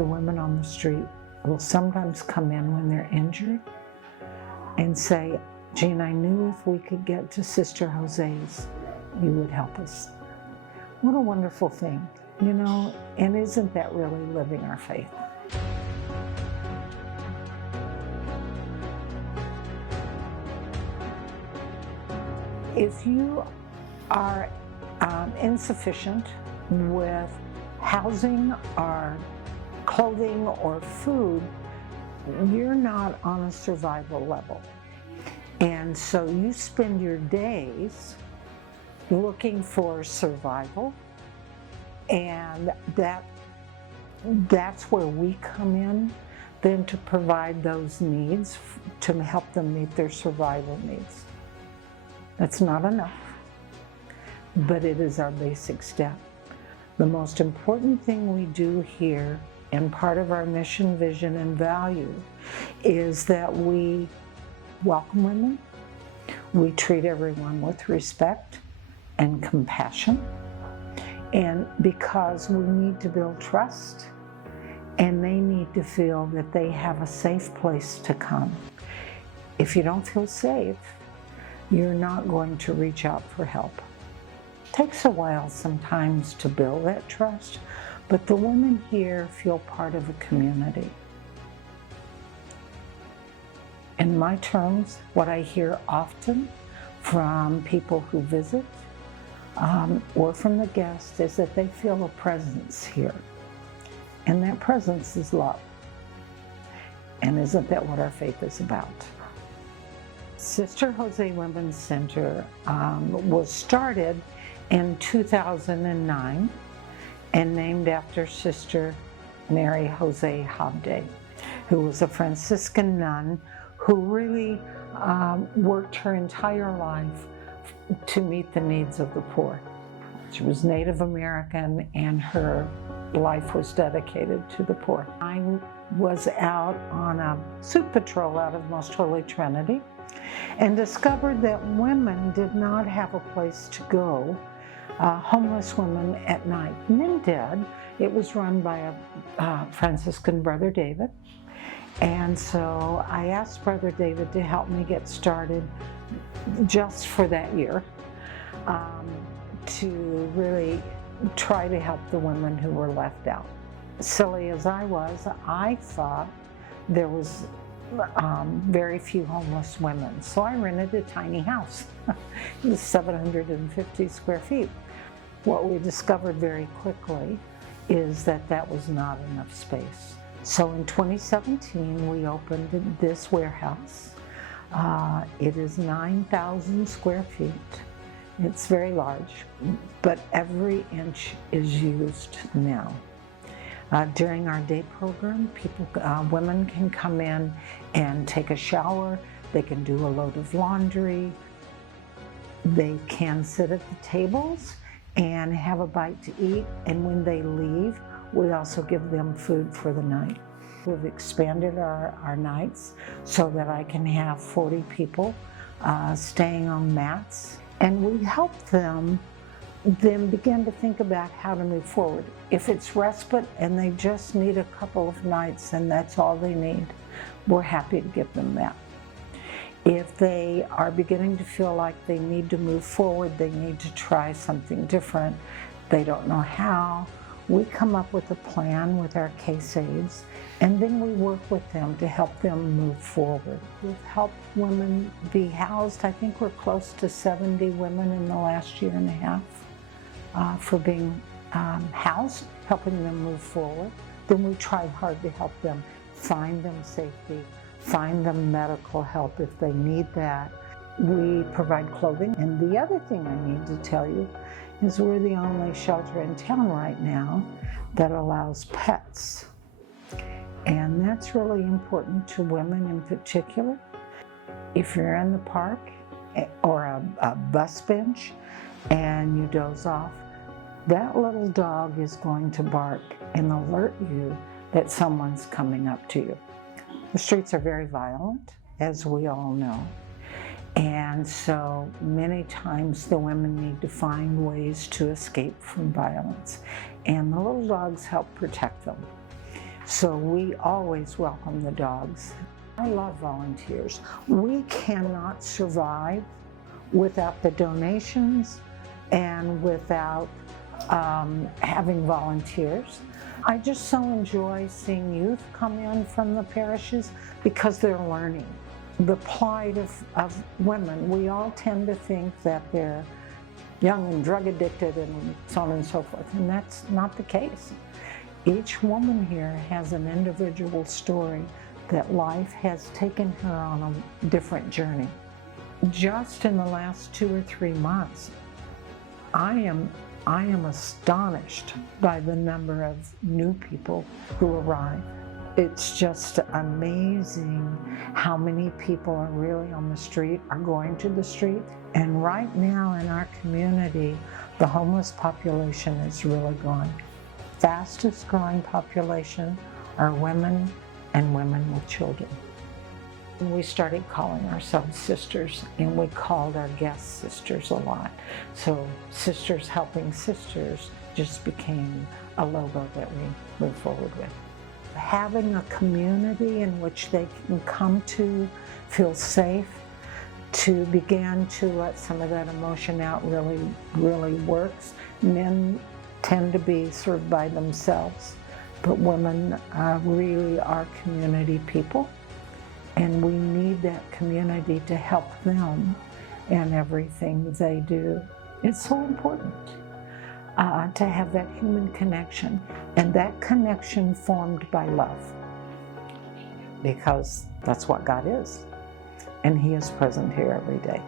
the women on the street will sometimes come in when they're injured and say, Jean, I knew if we could get to Sister Jose's, you would help us. What a wonderful thing, you know, and isn't that really living our faith? If you are insufficient with housing or clothing or food, you're not on a survival level. And so you spend your days looking for survival, and that's where we come in, then to provide those needs, to help them meet their survival needs. That's not enough, but it is our basic step. The most important thing we do here, and part of our mission, vision, and value, is that we welcome women, we treat everyone with respect and compassion, and because we need to build trust, and they need to feel that they have a safe place to come. If you don't feel safe, you're not going to reach out for help. It takes a while sometimes to build that trust, but the women here feel part of a community. In my terms, what I hear often from people who visit or from the guests is that they feel a presence here. And that presence is love. And isn't that what our faith is about? Sister Jose Women's Center was started in 2009 and named after Sister Mary Jose Habde, who was a Franciscan nun who really worked her entire life to meet the needs of the poor. She was Native American and her life was dedicated to the poor. I was out on a soup patrol out of Most Holy Trinity and discovered that women did not have a place to go, homeless women at night. Men did. It was run by a Franciscan Brother David. And so I asked Brother David to help me get started just for that year to really try to help the women who were left out. Silly as I was, I thought there was very few homeless women. So I rented a tiny house. It was 750 square feet. What we discovered very quickly is that that was not enough space. So in 2017, we opened this warehouse. It is 9,000 square feet. It's very large, but every inch is used now. During our day program, women can come in and take a shower. They can do a load of laundry. They can sit at the tables and have a bite to eat. And when they leave, we also give them food for the night. We've expanded our nights so that I can have 40 people staying on mats. And we help them then begin to think about how to move forward. If it's respite and they just need a couple of nights and that's all they need, we're happy to give them that. If they are beginning to feel like they need to move forward, they need to try something different, they don't know how, we come up with a plan with our case aides, and then we work with them to help them move forward. We've helped women be housed. I think we're close to 70 women in the last year and a half for being housed, helping them move forward. Then we try hard to help them find them safety, find them medical help if they need that. We provide clothing. And the other thing I need to tell you is we're the only shelter in town right now that allows pets. And that's really important to women in particular. If you're in the park or a bus bench and you doze off, that little dog is going to bark and alert you that someone's coming up to you. The streets are very violent, as we all know. And so many times the women need to find ways to escape from violence. And the little dogs help protect them. So we always welcome the dogs. I love volunteers. We cannot survive without the donations and without having volunteers. I just so enjoy seeing youth come in from the parishes because they're learning the plight of women. We all tend to think that they're young and drug addicted and so on and so forth, and that's not the case. Each woman here has an individual story that life has taken her on a different journey. Just in the last 2 or 3 months, I am astonished by the number of new people who arrive. It's just amazing how many people are really on the street, are going to the street. And right now in our community, the homeless population is really growing. Fastest growing population are women and women with children. We started calling ourselves sisters, and we called our guests sisters a lot. So Sisters Helping Sisters just became a logo that we move forward with. Having a community in which they can come to, feel safe, to begin to let some of that emotion out really works. Men tend to be sort of by themselves, but women really are community people. And we need that community to help them in everything they do. It's so important to have that human connection, and that connection formed by love, because that's what God is, and He is present here every day.